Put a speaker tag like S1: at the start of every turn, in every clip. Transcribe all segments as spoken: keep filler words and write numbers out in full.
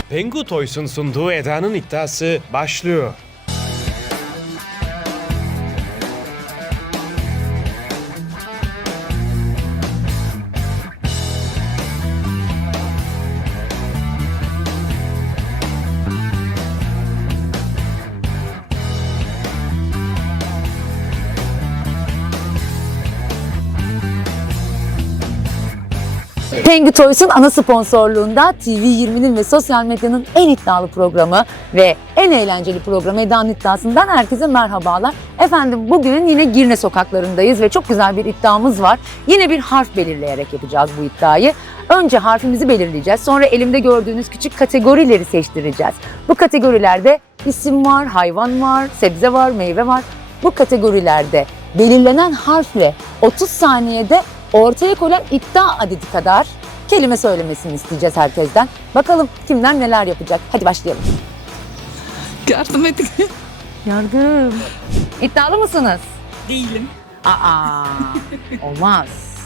S1: Pengu Toys'un sunduğu Eda'nın iddiası başlıyor.
S2: Pengu Toys'un ana sponsorluğunda T V yirminin ve sosyal medyanın en iddialı programı ve en eğlenceli programı Eda'nın iddiasından herkese merhabalar. Efendim bugün yine Girne sokaklarındayız ve çok güzel bir iddiamız var. Yine bir harf belirleyerek yapacağız bu iddiayı. Önce harfimizi belirleyeceğiz. Sonra elimde gördüğünüz küçük kategorileri seçtireceğiz. Bu kategorilerde isim var, hayvan var, sebze var, meyve var. Bu kategorilerde belirlenen harfle otuz saniyede ortaya koyulan iddia adedi kadar kelime söylemesini isteyeceğiz herkesten. Bakalım kimler neler yapacak. Hadi başlayalım.
S3: Yardım edin.
S2: Yardım. İddialı mısınız?
S3: Değilim.
S2: Aa, olmaz.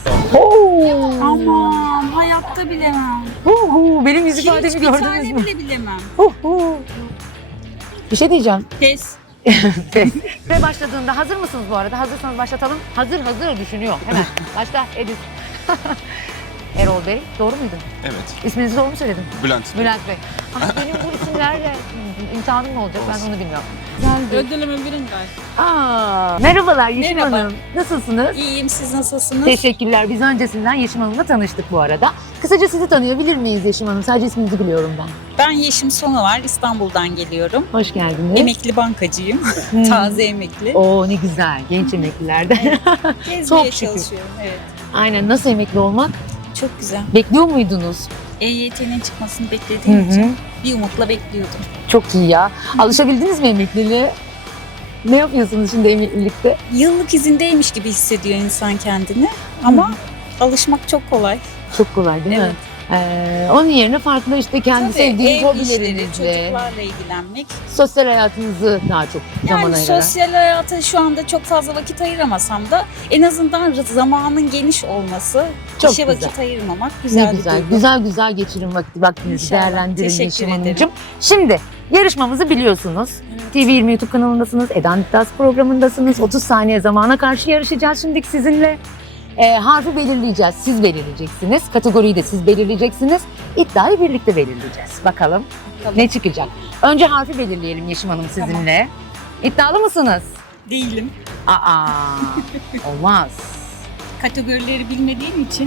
S3: Aman hayatta bilemem.
S2: Huhu, benim yüz
S3: Hiç
S2: ifademi
S3: bir
S2: gördünüz
S3: tane
S2: mü?
S3: bile bilemem.
S2: Huhu. Bir şey diyeceğim.
S3: Pes.
S2: Ve başladığında hazır mısınız bu arada? Hazırsanız başlatalım. Hazır hazır düşünüyor. Hemen başla Edis. Erol Bey, doğru muydu?
S4: Evet.
S2: İsminizi doğru mu söyledim?
S4: Bülent.
S2: Bülent Bey. Ah, benim bu isimlerle imtihanım ne olacak ben onu bilmiyorum.
S3: Ödülümü birin ver.
S2: Aa, merhabalar Yeşim
S3: Merhaba.
S2: Hanım. Nasılsınız?
S3: İyiyim, siz nasılsınız?
S2: Teşekkürler. Biz öncesinden Yeşim Hanım'la tanıştık bu arada. Kısaca sizi tanıyabilir miyiz Yeşim Hanım? Sadece isminizi biliyorum ben.
S3: Ben Yeşim Sonavar, İstanbul'dan geliyorum.
S2: Hoş geldiniz.
S3: Emekli bankacıyım.
S2: Hmm.
S3: Taze emekli.
S2: Oo ne güzel. Genç emeklilerde.
S3: Gezmeye
S2: çok şükür.
S3: çalışıyorum. Evet.
S2: Aynen. Nasıl emekli olmak?
S3: Çok güzel.
S2: Bekliyor muydunuz?
S3: E Y T'nin çıkmasını beklediğim
S2: Hı hı.
S3: için bir umutla bekliyordum.
S2: Çok iyi ya. Alışabildiniz mi emekliliğe? Ne yapıyorsunuz şimdi emeklilikte?
S3: Yıllık izindeymiş gibi hissediyor insan kendini. Ama alışmak çok kolay.
S2: Çok kolay değil mi?
S3: Evet.
S2: Ee, onun yerine farklı işte kendi
S3: Tabii,
S2: sevdiğiniz
S3: ev işleri,
S2: hobilerinizle,
S3: çocuklarla ilgilenmek.
S2: sosyal hayatınızı daha çok zamana
S3: Yani
S2: göre.
S3: sosyal hayata şu anda çok fazla vakit ayıramasam da en azından zamanın geniş olması,
S2: Çok
S3: işe
S2: güzel.
S3: vakit ayırmamak güzel
S2: Ne
S3: bir
S2: güzel,
S3: duygu.
S2: güzel güzel geçirin vakti, vaktinizi
S3: İnşallah.
S2: değerlendirin
S3: Teşekkür
S2: Yeşim
S3: ederim.
S2: Hanımcığım. Şimdi yarışmamızı biliyorsunuz.
S3: Evet.
S2: T V yirmi YouTube kanalındasınız, Eda'nın İddiası programındasınız. otuz saniye zamana karşı yarışacağız şimdi sizinle. E, harfi belirleyeceğiz, siz belirleyeceksiniz. Kategoriyi de siz belirleyeceksiniz. İddiayı birlikte belirleyeceğiz. Bakalım
S3: Tamam.
S2: ne çıkacak. Önce harfi belirleyelim Yeşim Hanım sizinle. İddialı mısınız?
S3: Değilim.
S2: Aa, olmaz.
S3: Kategorileri bilmediğim için.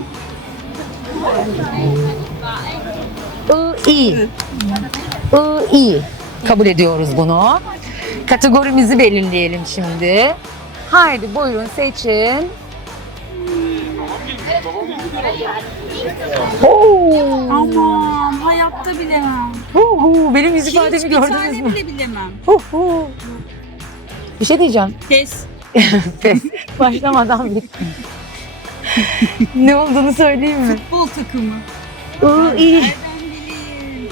S2: I, i. I, i. Kabul ediyoruz bunu. Kategorimizi belirleyelim şimdi. Haydi buyurun seçin. Oo.
S3: Aman hayatta bilemem.
S2: Huhu, benim yüz ifademi
S3: Hiç bir
S2: gördünüz
S3: tane
S2: mü?
S3: bile bilemem.
S2: Huhu. Bir şey diyeceğim.
S3: Pes.
S2: Başlamadan bitti. Ne olduğunu söyleyeyim mi?
S3: Futbol takımı.
S2: I, i.
S3: Nereden bileyim?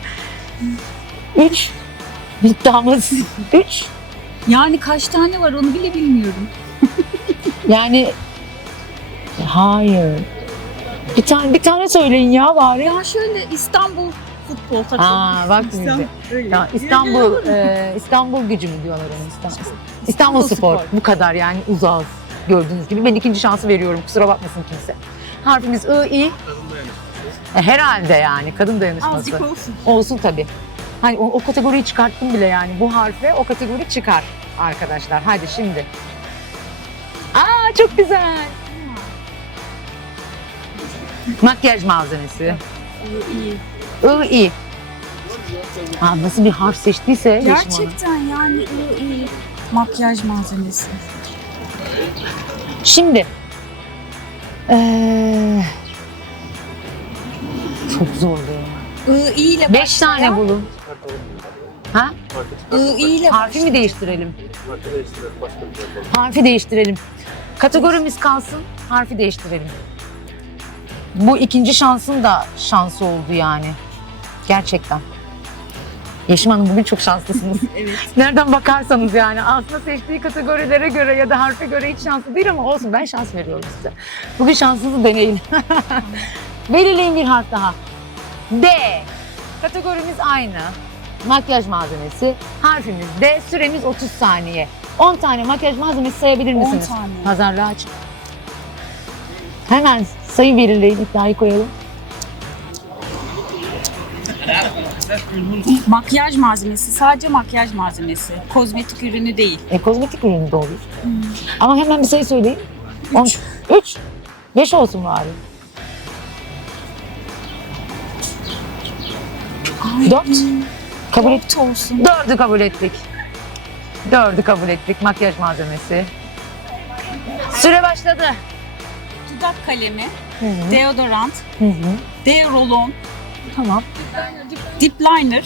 S2: Üç. İddiamız üç.
S3: Yani kaç tane var onu bile bilmiyorum.
S2: Yani hayır. Bir tane bir tane söyleyin ya bari.
S3: Ya şöyle İstanbul futbol takımı.
S2: Aa bak şimdi.
S3: İstanbul, öyle.
S2: Ya İstanbul e, İstanbul gücü mü diyorlar ona İstanbul. İstanbul Spor. Bu kadar yani uzağız gördüğünüz gibi. Ben ikinci şansı veriyorum. Kusura bakmasın kimse. Harfimiz I, I. E, herhalde yani kadın dayanışması.
S3: Azıcık olsun.
S2: Olsun tabii. Hani o, o kategoriyi çıkarttım bile yani. Bu harfe o kategori çıkar arkadaşlar. Hadi şimdi. Aa çok güzel. Makyaj malzemesi.
S3: İyi.
S2: I, I. Aa, nasıl bir harf seçtiyse Yeşim Hanım.
S3: Gerçekten yani iyi, iyi. Makyaj malzemesi.
S2: Şimdi. Ee, çok zordu.
S3: I, i ile
S2: Beş tane bulun. Ha?
S3: I, i ile
S2: Harfi mi değiştirelim? Harfi değiştirelim. Kategorimiz kalsın, harfi değiştirelim. Bu ikinci şansın da şansı oldu yani. Gerçekten. Yeşim Hanım bugün çok şanslısınız.
S3: Evet.
S2: Nereden bakarsanız yani. Aslında seçtiği kategorilere göre ya da harfe göre hiç şanslı değil ama olsun ben şans veriyorum size. Bugün şansınızı deneyin. Belirleyin bir harf daha. D. Kategorimiz aynı. Makyaj malzemesi. Harfimiz D. Süremiz otuz saniye. on tane makyaj malzemesi sayabilir misiniz?
S3: on tane.
S2: Pazarlığa açık. Hemen sayı belirleyin, iddiayı koyalım.
S3: Makyaj malzemesi, sadece makyaj malzemesi. Kozmetik ürünü değil.
S2: E, kozmetik ürünü de olur. Ama hemen bir sayı söyleyin.
S3: Üç.
S2: Üç. Beş olsun bari. Dört. Kabul et.
S3: Dört olsun.
S2: Dördü kabul ettik. Dördü kabul ettik. Makyaj malzemesi. Süre başladı.
S3: Dudak kalemi,
S2: Hı hı.
S3: deodorant,
S2: Hı hı.
S3: deorolon,
S2: Tamam.
S3: dip liner,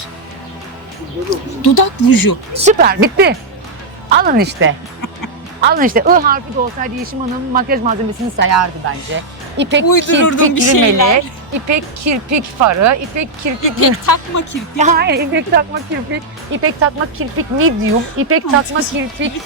S3: dudak ruju.
S2: Süper, bitti. Alın işte. Alın işte. I harfi de olsaydı Yeşim Hanım makyaj malzemesini sayardı bence. İpek
S3: Uydururdum
S2: kirpik
S3: bir şeyler.
S2: rimeli, ipek kirpik farı, ipek kirpik...
S3: İpek takma kirpi.
S2: Hayır, ipek takma kirpik, ipek takma kirpik medium, ipek takma kirpik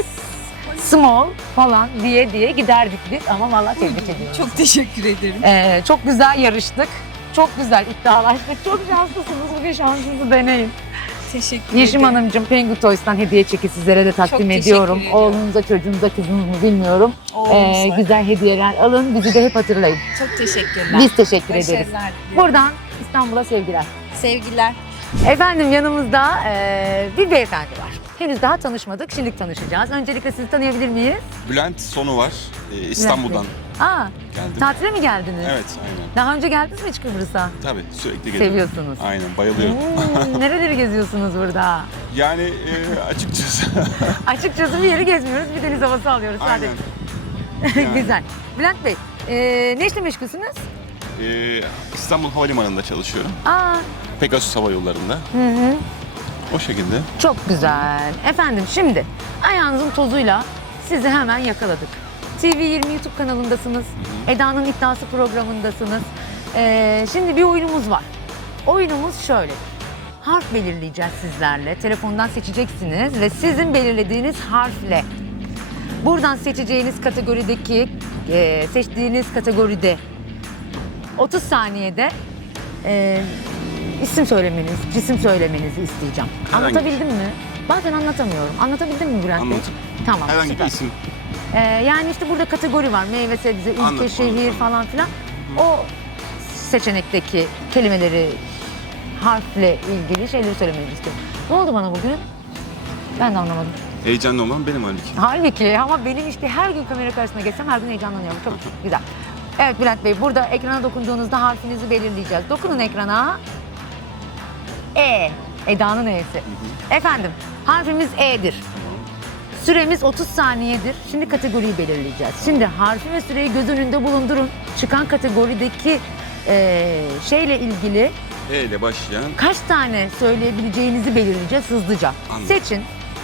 S2: small falan diye diye giderdik biz ama vallahi tebrik ediyorum.
S3: Çok teşekkür ederim.
S2: Ee, çok güzel yarıştık. Çok güzel iddialaştık. Çok şanslısınız. Bugün şansınızı deneyin.
S3: Teşekkür
S2: Yeşim
S3: ederim.
S2: Hanımcığım, Pengu Toys'tan hediye çeki sizlere de takdim
S3: teşekkür
S2: ediyorum.
S3: ediyorum.
S2: Oğlunuza, çocuğunuza, kızınız mı bilmiyorum.
S3: Oğlumuz
S2: Ee,
S3: var.
S2: güzel hediyeler alın. Bizi de hep hatırlayın.
S3: Çok teşekkürler.
S2: Biz teşekkür ederiz.
S3: Başarılar diliyorum.
S2: Buradan İstanbul'a sevgiler.
S3: Sevgiler.
S2: Efendim yanımızda eee, bir beyefendi var. Henüz daha tanışmadık. Şimdi tanışacağız. Öncelikle sizi tanıyabilir miyiz?
S4: Bülent Sonu var. Ee, İstanbul'dan
S2: Aa,
S4: geldim.
S2: tatile mi geldiniz?
S4: Evet, aynen.
S2: Daha önce geldiniz mi hiç Kıbrıs'a?
S4: Tabii sürekli geliyorum.
S2: Seviyorsunuz.
S4: Aynen, bayılıyorum.
S2: Hmm, nereleri geziyorsunuz burada?
S4: Yani e, açıkçası.
S2: Açıkçası bir yeri gezmiyoruz, bir deniz havası alıyoruz sadece.
S4: aynen. Yani,
S2: Güzel. Bülent Bey, eee, ne işle meşgulsünüz?
S4: e, İstanbul Havalimanı'nda çalışıyorum.
S2: Aa,
S4: Pegasus Hava Yolları'nda.
S2: hı hı.
S4: O şekilde.
S2: Çok güzel. Efendim şimdi ayağınızın tozuyla sizi hemen yakaladık. T V yirmi YouTube kanalındasınız. Eda'nın iddiası programındasınız. Ee, şimdi bir oyunumuz var. Oyunumuz şöyle. Harf belirleyeceğiz sizlerle. Telefondan seçeceksiniz ve sizin belirlediğiniz harfle buradan seçeceğiniz kategorideki, e, seçtiğiniz kategoride otuz saniyede e, isim söylemeniz, cisim söylemenizi isteyeceğim.
S4: Herhangi bir
S2: Anlatabildim mi? Bazen anlatamıyorum. Anlatabildim mi Bülent Bey?
S4: Anladım.
S2: Tamam,
S4: Herhangi
S2: süper.
S4: bir isim.
S2: Ee, yani işte burada kategori var. Meyve, sebze, ülke,
S4: Anladım,
S2: şehir
S4: anladım.
S2: falan filan. O seçenekteki kelimeleri, harfle ilgili şeyleri söylemenizi istiyorum. Ne oldu bana bugün? Ben de anlamadım.
S4: Heyecanlı olan benim halbuki.
S2: Halbuki ama benim işte her gün kamera karşısına geçsem her gün heyecanlanıyorum. Çok güzel. Evet Bülent Bey, burada ekrana dokunduğunuzda harfinizi belirleyeceğiz. Dokunun ekrana. E. Eda'nın E'si. Efendim, harfimiz E'dir. Süremiz otuz saniyedir. Şimdi kategoriyi belirleyeceğiz. Şimdi harfi ve süreyi göz önünde bulundurun. Çıkan kategorideki eee, şeyle ilgili
S4: E ile başlayan.
S2: kaç tane söyleyebileceğinizi belirleyeceğiz hızlıca.
S4: Anladım.
S2: Seçin.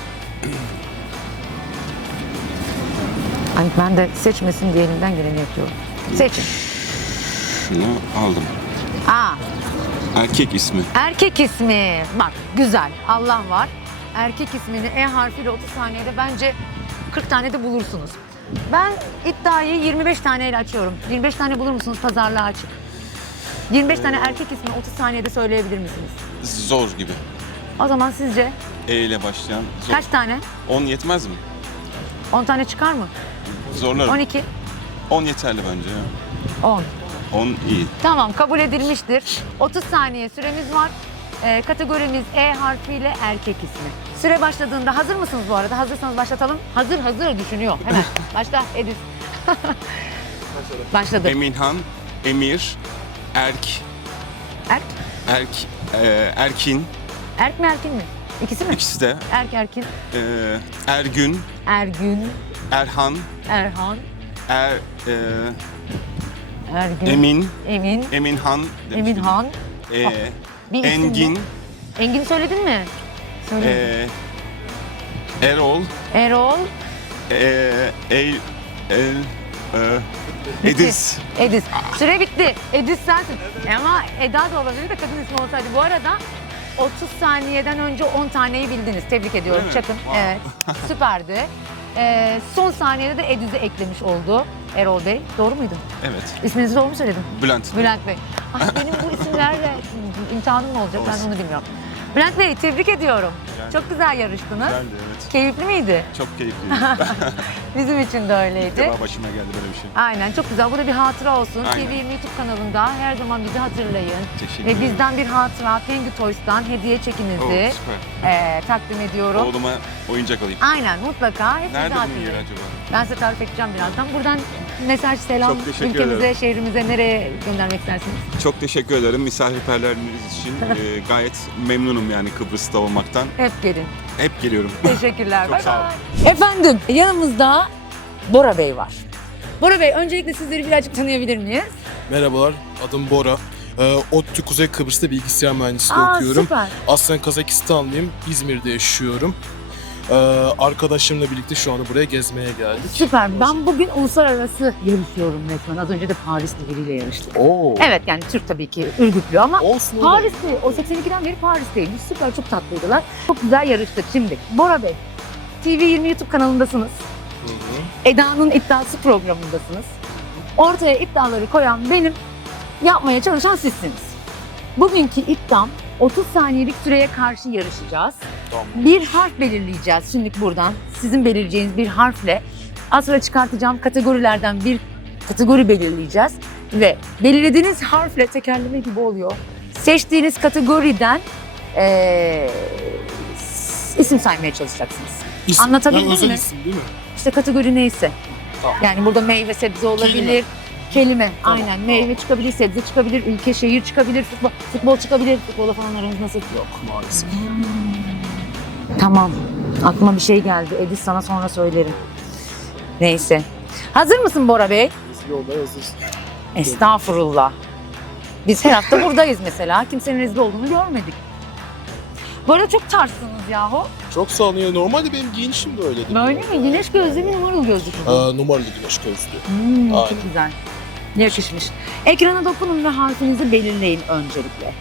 S2: Ay ben de seçmesin diye elimden geleni yapıyorum. Seçin.
S4: Şunu aldım.
S2: A.
S4: Erkek ismi.
S2: Erkek ismi. Bak güzel. Allah var. Erkek ismini E harfiyle otuz saniyede bence kırk tane de bulursunuz. Ben iddiayı yirmi beş taneyle açıyorum. yirmi beş tane bulur musunuz? Pazarlığa açık. yirmi beş tane erkek ismi otuz saniyede söyleyebilir misiniz?
S4: Zor gibi.
S2: O zaman sizce
S4: E ile başlayan zor.
S2: kaç tane?
S4: on yetmez mi?
S2: on tane çıkar mı?
S4: Zorlarım.
S2: on iki,
S4: on yeterli bence ya.
S2: on.
S4: on iyi.
S2: Tamam, kabul edilmiştir. otuz saniye süremiz var. Ee, kategorimiz E harfiyle erkek ismi. Süre başladığında hazır mısınız bu arada? Hazırsanız başlatalım. Hazır hazır düşünüyor. Hemen başla Edis. Başladı.
S4: Eminhan, Emir, Erk,
S2: Erk?
S4: Erk, e, Erkin.
S2: Erk mi Erkin mi? İkisi mi?
S4: İkisi de.
S2: Erk Erkin.
S4: E, Ergün,
S2: Ergün.
S4: Erhan,
S2: Erhan.
S4: Er, e,
S2: Ergün.
S4: Emin,
S2: Emin.
S4: Eminhan, demiştim.
S2: Eminhan.
S4: E,
S2: Bir isim
S4: Engin,
S2: mi? Engin söyledin mi? Söyle.
S4: e, Erol,
S2: Erol.
S4: e, El, El, e,
S2: Bitti.
S4: Edis.
S2: Edis. Süre bitti. Edis sensin. E Ama Eda da olabilir de kadın ismi olsaydı. Bu arada otuz saniyeden önce on taneyi bildiniz. Tebrik ediyorum.
S4: Öyle mi?
S2: Çakın.
S4: Wow.
S2: Evet. Süperdi. Ee, son saniyede de Edis'i eklemiş oldu Erol Bey. Doğru muydu?
S4: Evet.
S2: İsminizi doğru mu söyledim?
S4: Bülent.
S2: Bülent Bey. Ay benim bu isimlerle imtihanım mı olacak ben
S4: Olsun.
S2: onu bilmiyorum. Bülent Bey tebrik ediyorum.
S4: Yani,
S2: Çok güzel yarıştınız.
S4: güzeldi, evet.
S2: Keyifli miydi?
S4: Çok keyifliydi.
S2: Bizim için de
S4: İlk
S2: öyleydi.
S4: defa başıma geldi böyle bir şey.
S2: Aynen çok güzel. Bu da bir hatıra olsun.
S4: Aynen.
S2: T V yirmi YouTube kanalında her zaman bizi hatırlayın.
S4: Teşekkür
S2: Ve
S4: ederim.
S2: bizden bir hatıra Pengu Toys'tan hediye
S4: Oo,
S2: çekinizi
S4: süper.
S2: eee, takdim ediyorum.
S4: Oğluma oyuncak alayım.
S2: Aynen mutlaka hepinizi
S4: Nerede bunun
S2: hatırlayın.
S4: yeri acaba?
S2: Ben size tarif edeceğim birazdan. Buradan mesaj, selam
S4: Çok teşekkür
S2: ülkemize,
S4: ederim.
S2: şehrimize nereye göndermek istersiniz?
S4: Çok teşekkür ederim misafirperverliğiniz için. Ee, gayet memnunum yani Kıbrıs'ta olmaktan.
S2: Hep gelin.
S4: Hep geliyorum.
S2: Teşekkürler.
S4: Çok
S2: Bay
S4: sağ
S2: bay. Efendim yanımızda Bora Bey var. Bora Bey öncelikle sizleri birazcık tanıyabilir miyiz?
S5: Merhabalar, adım Bora. Ee, ODTÜ Kuzey Kıbrıs'ta bilgisayar mühendisliği
S2: Aa
S5: okuyorum.
S2: süper.
S5: Aslen Kazakistanlıyım, İzmir'de yaşıyorum. Ee, arkadaşlarımla birlikte şu anda buraya gezmeye geldik.
S2: Süper. Ben bugün uluslararası yarışıyorum resmen. Az önce de Parisli biriyle yarıştık.
S5: Oo.
S2: Evet yani Türk tabii ki Ürgüplü ama
S5: Olsun. öyle.
S2: Paris'te, o seksen ikiden beri Paris'teydi. Süper, çok tatlıydılar. Çok güzel yarıştık. Şimdi Bora Bey, T V yirmi YouTube kanalındasınız.
S5: Hı hı.
S2: Eda'nın iddiası programındasınız. Ortaya iddiaları koyan benim, yapmaya çalışan sizsiniz. Bugünkü iddiam otuz saniyelik süreye karşı yarışacağız.
S5: Tamam.
S2: Bir harf belirleyeceğiz şimdi buradan. Sizin belirleyeceğiniz bir harfle az sonra çıkartacağım kategorilerden bir kategori belirleyeceğiz. Ve belirlediğiniz harfle tekerleme gibi oluyor. Seçtiğiniz kategoriden eee, isim saymaya çalışacaksınız.
S5: İsim,
S2: Anlatabildim
S5: yani özel
S2: mi?
S5: isim değil mi?
S2: İşte kategori neyse.
S5: Tamam.
S2: Yani burada meyve sebze olabilir. Kelime.
S5: Tamam,
S2: Aynen.
S5: tamam.
S2: Meyve çıkabilir, sebze çıkabilir, ülke, şehir çıkabilir, futbol, futbol çıkabilir. Futbola falan aranız nasıl?
S5: Yok maalesef.
S2: Tamam. Aklıma bir şey geldi. Edis sana sonra söylerim. Neyse. Hazır mısın Bora Bey?
S5: Yolda hazır.
S2: Estağfurullah. Biz her hafta buradayız mesela. Kimsenin rezil olduğunu görmedik. Böyle çok tarzsınız yahu.
S5: Çok sağ olun. Ya, normalde benim giyinişim de öyledir.
S2: Böyle mi? Güneş gözlü mü, numaralı gözlü mü?
S5: Aa, numaralı güneş gözlü.
S2: Hmm,
S5: Aynen.
S2: çok güzel. Yakışmış. Ekrana dokunun ve harfinizi belirleyin öncelikle.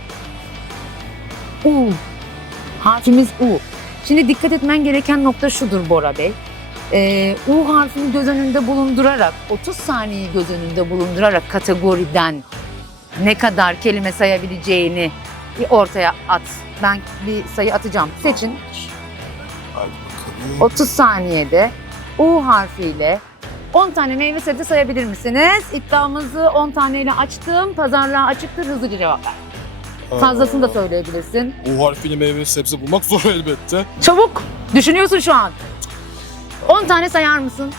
S2: U. Harfimiz U. Şimdi dikkat etmen gereken nokta şudur Bora Bey. Ee, U harfini göz önünde bulundurarak, otuz saniyeyi göz önünde bulundurarak kategoriden ne kadar kelime sayabileceğini bir ortaya at. Ben bir sayı atacağım. Seçin.
S5: Hadi bakalım.
S2: otuz saniyede U harfiyle on tane meyve sebze sayabilir misiniz? İddiamızı on taneyle açtım. Pazarlığa açıktır. Hızlıca cevap ver. Fazlasını da
S5: Aa,
S2: söyleyebilirsin.
S5: O harfiyle meyve sebze bulmak zor elbette.
S2: Çabuk. Düşünüyorsun şu an. on tane sayar mısın?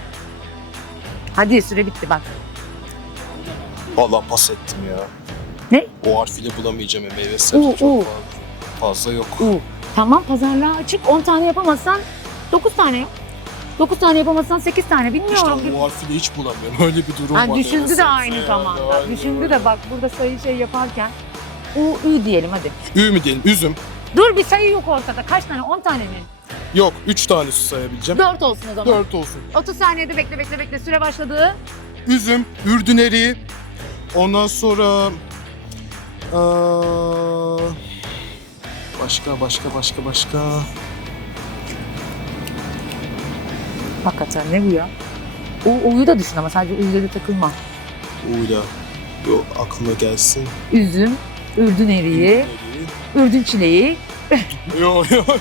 S2: Hadi süre bitti bak.
S5: Vallahi pas ettim ya.
S2: Ne?
S5: O harfiyle bulamayacağım ya, meyve sebze
S2: U,
S5: çok
S2: U.
S5: fazla. Fazla yok.
S2: U. Tamam pazarlığa açık. on tane yapamazsan dokuz tane yap. dokuz tane yapamazsan sekiz tane.
S5: İşte
S2: Bilmiyorum.
S5: o harfiyle hiç bulamıyorum. Öyle bir durum
S2: Ha,
S5: var.
S2: düşündü
S5: meyve
S2: de
S5: sebze
S2: aynı
S5: yani,
S2: zamanda.
S5: aynen
S2: Düşündü
S5: öyle.
S2: de bak burada sayı şey yaparken U, Ü diyelim hadi.
S5: Ü mü diyelim? Üzüm.
S2: Dur bir sayı yok ortada. Kaç tane? on tane mi?
S5: Yok, üç tane su sayabileceğim.
S2: dört olsun o zaman.
S5: Dört olsun.
S2: otuz saniyede bekle bekle bekle. Süre başladı.
S5: Üzüm, ürdün eriği. Ondan sonra... Aa, başka, başka, başka, başka...
S2: Hakikaten ne bu ya? U, U'yu da düşün ama sadece U'ya da takılma.
S5: Uyla. Yok, aklıma gelsin.
S2: Üzüm, ürdün eriği,
S5: Eriği.
S2: ürdün çileği.
S5: Yok, yok.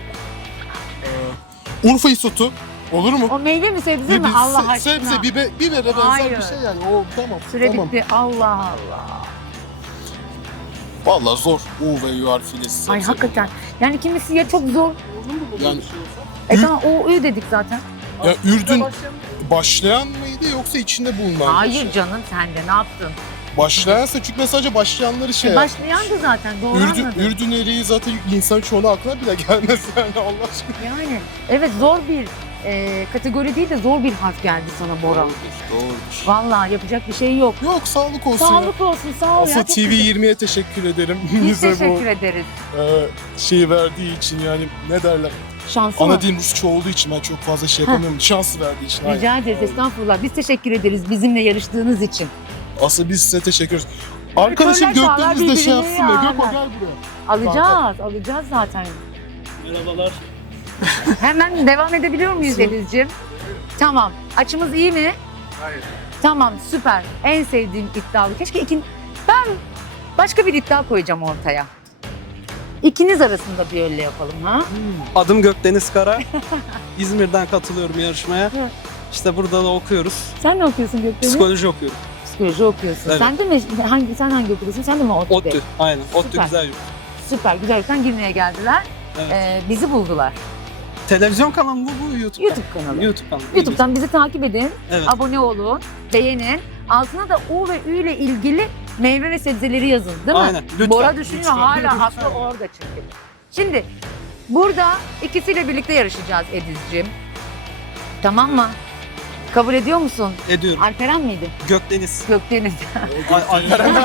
S5: Ee, Urfa isotu. Olur mu?
S2: O meyve mi sebze mi?
S5: Bir-
S2: Allah
S5: se-
S2: aşkına.
S5: Sebze, biber, bibere benzer
S2: Hayır.
S5: bir şey yani. O tamam.
S2: Süre
S5: tamam.
S2: bitti. Allah Allah.
S5: Vallahi zor. U ve Ü harfiyle sebze.
S2: Ay hakikaten. Yani kimisi ya çok zor.
S5: Yani,
S2: E
S5: Ü-
S2: tamam o Ü dedik zaten.
S5: ya ürdün başlayan mıydı yoksa içinde bulunan mı?
S2: Hayır canım sen de ne yaptın?
S5: Başlayansa çünkü ben sadece başlayanları şey...
S2: E başlayandı zaten doğru
S5: Ürdün,
S2: anladın.
S5: ürdün eriği zaten insan çoğuna aklına bile gelmez yani Allah aşkına.
S2: Yani evet zor bir e, kategori değil de zor bir harf geldi sana Bora.
S5: Doğrudur, doğrudur.
S2: Vallahi yapacak bir şey yok.
S5: Yok sağlık olsun ya.
S2: Sağlık olsun sağ ol ya.
S5: Aslında
S2: çok
S5: T V
S2: güzel.
S5: yirmiye teşekkür ederim.
S2: Biz
S5: Bize
S2: teşekkür
S5: bu
S2: ederiz.
S5: e, şeyi verdiği için yani ne derler.
S2: Şansı mı?
S5: Ana dilim Rusça olduğu için ben çok fazla şey yapamıyorum. Şans verdiği için.
S2: Rica
S5: aynen.
S2: ederiz
S5: Aynen.
S2: estağfurullah. Biz teşekkür ederiz bizimle yarıştığınız için.
S5: Aslında biz size teşekkür ederiz. Arkadaşım
S2: Körler çağlar
S5: Gökdeniz de şey
S2: birbirini
S5: yapsın ya.
S2: ya.
S5: Gökhan gel buraya.
S2: Alacağız, alacağız zaten.
S6: Merhabalar.
S2: Hemen devam edebiliyor muyuz Denizciğim? Tamam. Açımız iyi mi?
S1: Hayır.
S2: Tamam, süper. En sevdiğim iddialı. Keşke ikin... Ben Başka bir iddia koyacağım ortaya. İkiniz arasında bir öyle yapalım ha?
S6: Adım Gökdeniz Kara. İzmir'den katılıyorum yarışmaya.
S2: Hı.
S6: İşte burada da okuyoruz.
S2: Sen ne okuyorsun Gökdeniz?
S6: Psikoloji okuyorum.
S2: Psikoloji okuyorsun.
S6: Evet.
S2: Sen de mi? Hangi, sen hangi okuyorsun? Sen de mi ODTÜ'de?
S6: ODTÜ. Aynen. ODTÜ
S2: Süper.
S6: güzel yurt.
S2: Süper. Güzellikten girmeye geldiler.
S6: Evet.
S2: Ee, bizi buldular.
S6: Televizyon kanalı mı bu? YouTube.
S2: YouTube kanalı.
S6: YouTube kanalı.
S2: YouTube'dan bizi takip edin.
S6: Evet.
S2: Abone olun. Beğenin. Altına da U ve Ü ile ilgili meyve ve sebzeleri yazın. Değil mi?
S6: Aynen. Lütfen.
S2: Bora düşünüyor
S6: Lütfen.
S2: hala
S6: Lütfen.
S2: haklı orada çünkü. Şimdi burada ikisiyle birlikte yarışacağız Ediz'ciğim. Tamam mı? Kabul ediyor musun?
S6: Ediyorum.
S2: Alperen miydi?
S6: Gökdeniz.
S2: Gökdeniz.
S6: Ay, Alperen.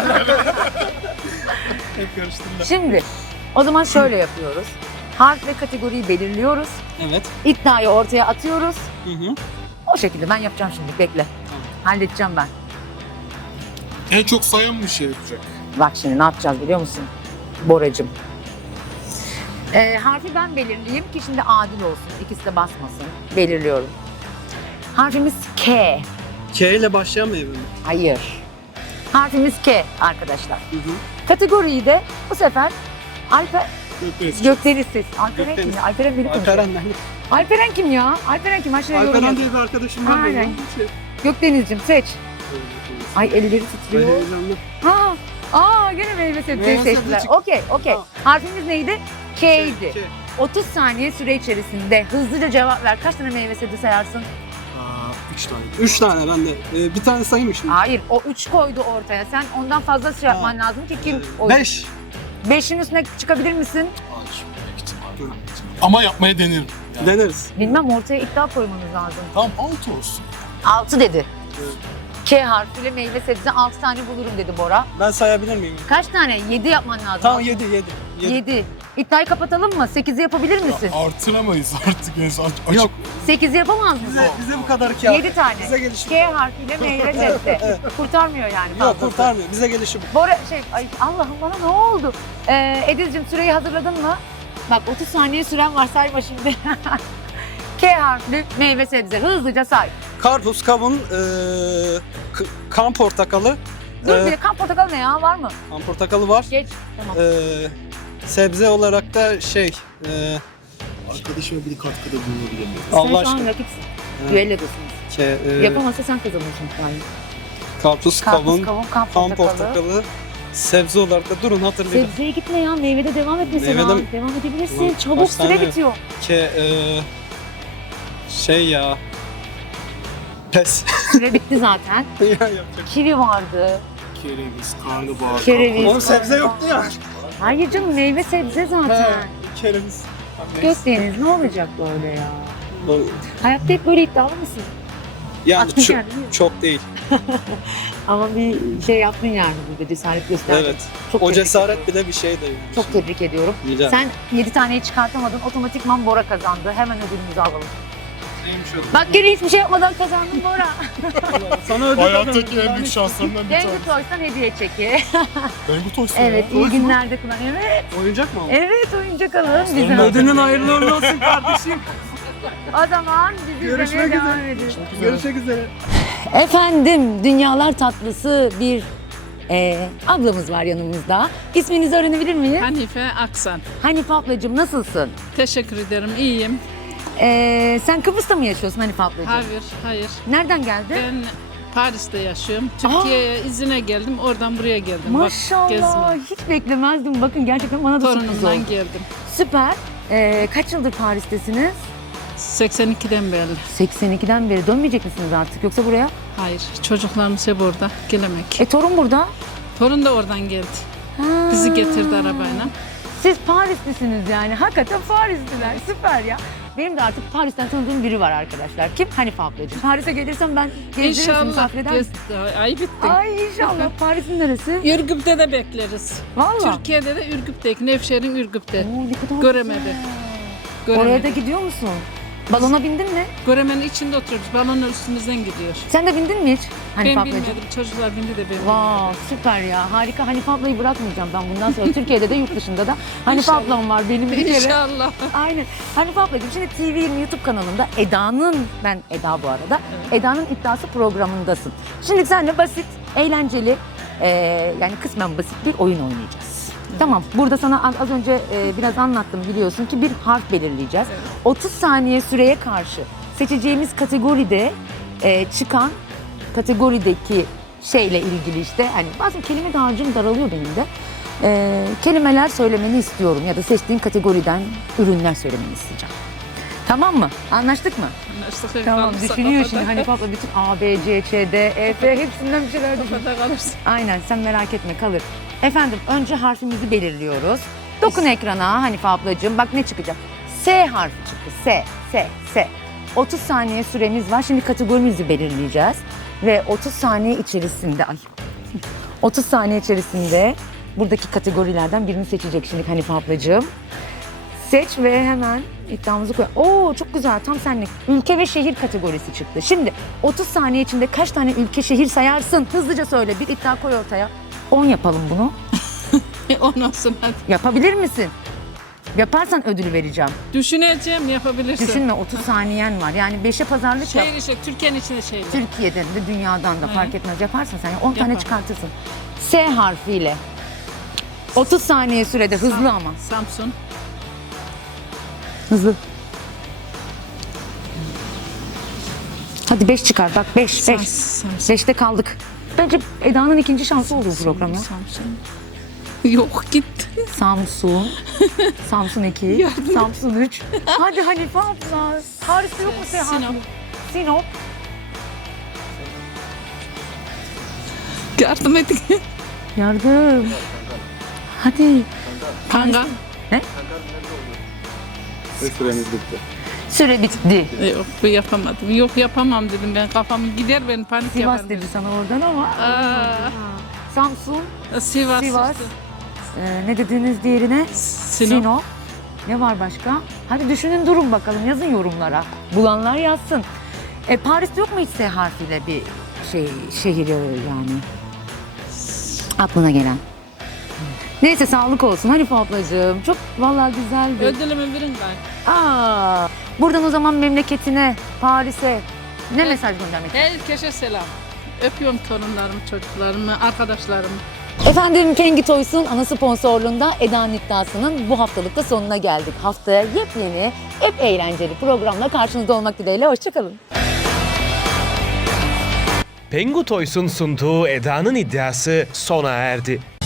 S6: Hep karıştırdım.
S2: Şimdi o zaman şöyle yapıyoruz. Harf ve kategoriyi belirliyoruz.
S6: Evet.
S2: İddiayı ortaya atıyoruz.
S6: Hı hı.
S2: O şekilde ben yapacağım şimdi. Bekle. Halledeceğim ben.
S5: En çok sayan mı şey yapacak?
S2: Bak şimdi ne yapacağız biliyor musun? Boracığım. Ee, harfi ben belirleyeyim ki şimdi adil olsun. İkisi de basmasın. Belirliyorum. Harfimiz K.
S6: K ile başlayan meyve mi?
S2: Hayır. Harfimiz K arkadaşlar.
S6: Hı hı.
S2: Kategoriyi de bu sefer Alper
S5: Gökdeniz.
S2: Gökdeniz Ses. Alperen kim
S6: Gökdeniz.
S2: ya? Alperen biri konuşuyor.
S6: Alperen ben.
S2: Alperen kim ya? Alperen kim? Aşağıya yorum
S6: Alperen
S2: yaz.
S6: diye bir arkadaşım var.
S2: Aynen.
S6: benim. Şey.
S2: Gökdeniz'cim seç. Ay elleri
S6: Böyle
S2: titriyor.
S6: heyecanlı.
S2: Ha, aa gene meyve sebzeyi
S6: Meyve sebze
S2: seçtiler.
S6: çıktı.
S2: Okey, okey.
S6: Tamam.
S2: Harfimiz neydi? K'ydi.
S6: K.
S2: otuz saniye süre içerisinde hızlıca cevap ver. Kaç tane meyve sebze sayarsın?
S5: Aa, üç tane.
S6: Üç tane ben de. Ee, bir tane sayayım mı şimdi?
S2: Hayır, o üç koydu ortaya. Sen ondan fazla şey yapman lazım ki kim? o-
S6: Beş.
S2: Beşin üstüne çıkabilir misin?
S5: Hayır. büyük ihtimalle. Ama yapmaya denerim. Yani.
S6: Deneriz.
S2: Bilmem, ortaya iddia koymanız lazım.
S5: Tamam altı olsun.
S2: Altı dedi.
S6: Evet.
S2: K harfiyle meyve sebze altı tane bulurum dedi Bora.
S6: Ben sayabilir miyim?
S2: Kaç tane? Yedi yapman lazım.
S6: Tamam yedi yedi. Yedi.
S2: Yedi. İddiayı kapatalım mı? Sekizi yapabilir misin?
S5: Ya, artıramayız artık. Yani aç, açık.
S6: Yok.
S2: Sekizi yapamaz mısın?
S6: Bize, bize bu kadar kağıt.
S2: Yedi tane.
S6: Bize gelişi.
S2: K harfiyle meyve sebze. Kurtarmıyor yani.
S6: Yok
S2: fazlası.
S6: kurtarmıyor. Bize gelişi bu.
S2: Bora şey, ay Allah'ım bana ne oldu? Ee, Ediz'cim süreyi hazırladın mı? Bak otuz saniye süren var, sayma şimdi. K harfli meyve sebze. Hızlıca say.
S6: Karpuz, kavun, eee k- kan portakalı.
S2: Dur
S6: eee,
S2: bir de kan portakal ne ya? Var mı?
S6: kan portakalı var.
S2: Geç. Tamam.
S6: Eee sebze olarak da şey, eee
S5: Arkadaşıma bir katkıda bulunabilir miyim?
S2: Sen
S6: Allah
S2: şu an
S6: aşkına.
S2: rakipsin.
S6: Evet.
S2: Düellodasınız.
S6: Ke, eee,
S2: Yapamazsa sen kazanırsın yani.
S6: karpuz,
S2: Karpuz,
S6: kavun,
S2: kavun, kan
S6: kan
S2: portakalı.
S6: portakalı. Sebze olarak da durun hatırlayın.
S2: Sebzeye gitme ya. Meyvede devam et mesela.
S6: Meyvede mi?
S2: Devam edebilirsin.
S6: Tamam,
S2: Çabuk
S6: kaç
S2: süre
S6: tane?
S2: bitiyor.
S6: Ke, eee şey ya. Pes.
S2: Süre bitti zaten.
S6: Ya, yapacak.
S2: Kivi vardı.
S5: Kereviz, karnabahar.
S2: Kereviz.
S6: Oğlum sebze yoktu ya.
S2: Hayır canım, meyve sebze zaten.
S6: He, kereviz.
S2: Gökdeniz ne olacak böyle ya?
S6: Oğlum,
S2: Hayatta hep böyle iddialı mısın?
S6: Yani
S2: Attın
S6: çok,
S2: yani, değil mi?
S6: çok değil.
S2: Ama bir şey yaptın yani, burada cesaret gösterdin.
S6: Evet.
S2: Çok
S6: O
S2: tebrik
S6: cesaret
S2: ediyorum.
S6: bile bir şey değil.
S2: Çok tebrik ediyorum.
S6: Rica.
S2: Sen yedi taneyi çıkartamadın, otomatikman Bora kazandı. Hemen ödülümüzü alalım.
S5: Neymiş o?
S2: Bak geri hiçbir şey yapmadan kazandın Bora.
S6: Sana ödül
S5: Hayatımın en büyük şanslarından bir
S2: Dengi
S5: tanesi.
S2: Toys'tan hediye çeki.
S5: Bengu Toys'un
S2: Evet,
S5: ya.
S2: iyi günlerde kullan. Evet,
S6: Oyuncak mı aldın?
S2: evet oyuncak alalım
S5: Sonra
S2: bize.
S6: Ödülün hayırlı uğurlu olsun kardeşim.
S2: O zaman bizi
S6: Görüşmek
S2: izlemeye
S6: üzere.
S2: devam edin.
S6: Görüşmek üzere.
S2: Efendim, dünyalar tatlısı bir e, ablamız var yanımızda. İsminizi öğrenebilir miyim?
S7: Hanife Aksan.
S2: Hanife ablacığım, nasılsın?
S7: Teşekkür ederim. İyiyim.
S2: E, sen Kıbrıs'ta mı yaşıyorsun Hanife ablacığım?
S7: Hayır, hayır.
S2: Nereden geldin?
S7: Ben Paris'te yaşıyorum. Türkiye'ye izine geldim. Oradan buraya geldim. Bak,
S2: Maşallah,
S7: gezme.
S2: hiç beklemezdim. Bakın gerçekten bana da sürpriz oldu.
S7: Torunumdan geldim.
S2: Süper. E, kaç yıldır Paris'tesiniz?
S7: seksen ikiden beri.
S2: seksen ikiden beri. Dönmeyecek misiniz artık yoksa buraya?
S7: Hayır. Çocuklarımız hep orada. Gelemek.
S2: E torun burada.
S7: Torun da oradan geldi.
S2: Ha.
S7: Bizi getirdi arabayla.
S2: Siz Parislisiniz yani. Hakikaten Parisliler. Süper ya. Benim de artık Paris'ten tanıdığım biri var arkadaşlar. Kim? Hanife ablacığım. Paris'e gelirsem ben gezdiririm,
S7: İnşallah.
S2: misafir eder misin?
S7: Gez- Ay bitti.
S2: Ay inşallah. Paris'in neresi?
S7: Ürgüp'te de bekleriz.
S2: Valla.
S7: Türkiye'de de Ürgüp'te. Nevşehir'in Ürgüp'te.
S2: Oo, ne kadar
S7: Göremedi.
S2: güzel. Oraya da
S7: Göremedi.
S2: gidiyor musun? Balona bindin mi?
S7: Göremenin içinde oturuyoruz. Balonun üstümüzden gidiyor.
S2: Sen de bindin mi hiç? Hanife
S7: Ben
S2: ablacığım.
S7: bilmedim. Çocuklar bindi de ben
S2: Vav,
S7: bilmedim.
S2: süper ya. Harika. Hanife ablayı bırakmayacağım ben bundan sonra. Türkiye'de de yurt dışında da. Hanife
S7: İnşallah.
S2: ablam var benim bir kere.
S7: İnşallah.
S2: Aynen. Hanife ablacığım şimdi T V yirmi YouTube kanalında Eda'nın, ben Eda bu arada, Eda'nın iddiası programındasın. Şimdi senle basit, eğlenceli, Ee, yani kısmen basit bir oyun oynayacağız. Tamam, burada sana az- az önce e, biraz anlattım, biliyorsun ki bir harf belirleyeceğiz. otuz saniye süreye karşı seçeceğimiz kategoride e, çıkan kategorideki şeyle ilgili işte hani bazen kelime dağarcığım daralıyor benim de. E, kelimeler söylemeni istiyorum ya da seçtiğin kategoriden ürünler söylemeni isteyeceğim. Tamam mı? Anlaştık mı?
S7: Anlaştık.
S2: Tamam,
S7: kalırsa
S2: düşünüyor
S7: kafada-
S2: şimdi hani abla bütün A, B, C, Ç, D, E, F hepsinden bir şeyler düşün.
S7: Kafada kalırsın.
S2: Aynen, sen merak etme, kalır. Efendim, önce harfimizi belirliyoruz. Dokun ekrana Hanife ablacığım, bak ne çıkacak? S harfi çıktı, S, S, S. otuz saniye süremiz var, şimdi kategorimizi belirleyeceğiz. Ve otuz saniye içerisinde, ay otuz saniye içerisinde buradaki kategorilerden birini seçecek şimdi Hanife ablacığım. Seç ve hemen iddiamızı koy. Oo, çok güzel, tam senlik. Ülke ve şehir kategorisi çıktı. Şimdi otuz saniye içinde kaç tane ülke şehir sayarsın? Hızlıca söyle, bir iddia koy ortaya. on yapalım bunu.
S7: Ondan sonra hadi.
S2: Yapabilir misin? Yaparsan ödül vereceğim.
S7: Düşüneceğim, yapabilirsin.
S2: Düşünme, otuz saniyen var. Yani beşe pazarlık yap.
S7: Şehir işte, Türkiye'nin içinde şehir.
S2: Türkiye'den de dünyadan da
S7: Hı.
S2: fark etmez. Yaparsan sen on tane
S7: Yaparım.
S2: çıkartırsın. S harfiyle. otuz saniye sürede, hızlı ama.
S7: Samsun.
S2: Hızlı. Hadi beş çıkar, bak beş,
S7: Sam-
S2: beş.
S7: Samsun.
S2: Beşte kaldık. Bence Eda'nın ikinci şansı oldu bu program ya.
S7: Samsun. Yok gitti.
S2: Samsun, Samsun iki, Samsun üç. Hadi Hanife abla. Paris'te yok mu seyahat?
S7: Sinop.
S2: Sinop.
S7: Yardım edin.
S2: Yardım. Hadi.
S7: Kanka.
S4: Süremiz bitti.
S2: Süre bitti.
S7: Yok, bu yapamadım. Yok yapamam dedim ben. Kafam gider, ben panik
S2: Sivas
S7: yaparım.
S2: dedi sana oradan ama.
S7: Aa,
S2: Samsun,
S7: Sivas.
S2: Sivas.
S7: işte.
S2: Ee, ne dediniz diğerine?
S7: Sinop.
S2: Ne var başka? Hadi düşünün, durun bakalım, yazın yorumlara. Bulanlar yazsın. E, Paris'te yok mu hiç S harfiyle bir şey şehir yani? Aklına gelen. Neyse, sağlık olsun Hanife ablacığım. Çok vallahi güzeldi.
S7: Ödülümü verin gayet.
S2: Aa, buradan o zaman memleketine, Paris'e ne
S7: Evet.
S2: mesaj göndermek?
S7: Herkese selam. Öpüyorum torunlarımı, çocuklarımı, arkadaşlarımı.
S2: Efendim, Pengi Toys'un ana sponsorluğunda Eda'nın iddiasının bu haftalıkta sonuna geldik. Haftaya yepyeni, hep eğlenceli programla karşınızda olmak dileğiyle. Hoşçakalın.
S1: Pengu Toys'un sunduğu Eda'nın iddiası sona erdi.